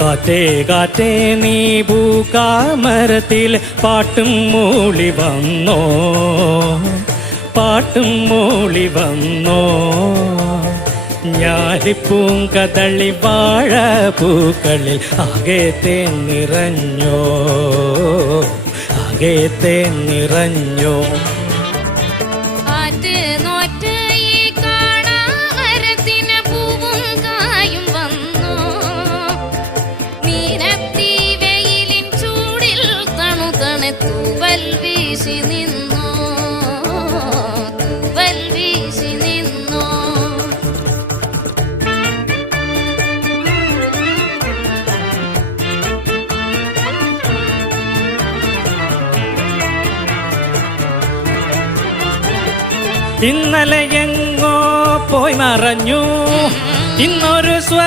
കാറ്റേ കാറ്റേ നീ പൂക്കാമരത്തിൽ പാട്ടും മൂളി വന്നോ? പാട്ടും മൂളി വന്നോ? ഞാലിപ്പൂങ്കതളി വാഴ പൂക്കളിൽ ആകെ തേൻ നിറഞ്ഞോ ആകെ നിറഞ്ഞോ ആറ്റ് നോറ്റ് തണുതണെ തൂവൽ വീശി നിന്നു. തൂവൽ വീശി നിന്നു. ഇന്നലെ എങ്ങോ പോയി മറഞ്ഞു. ഇന്നൊരു സ്വ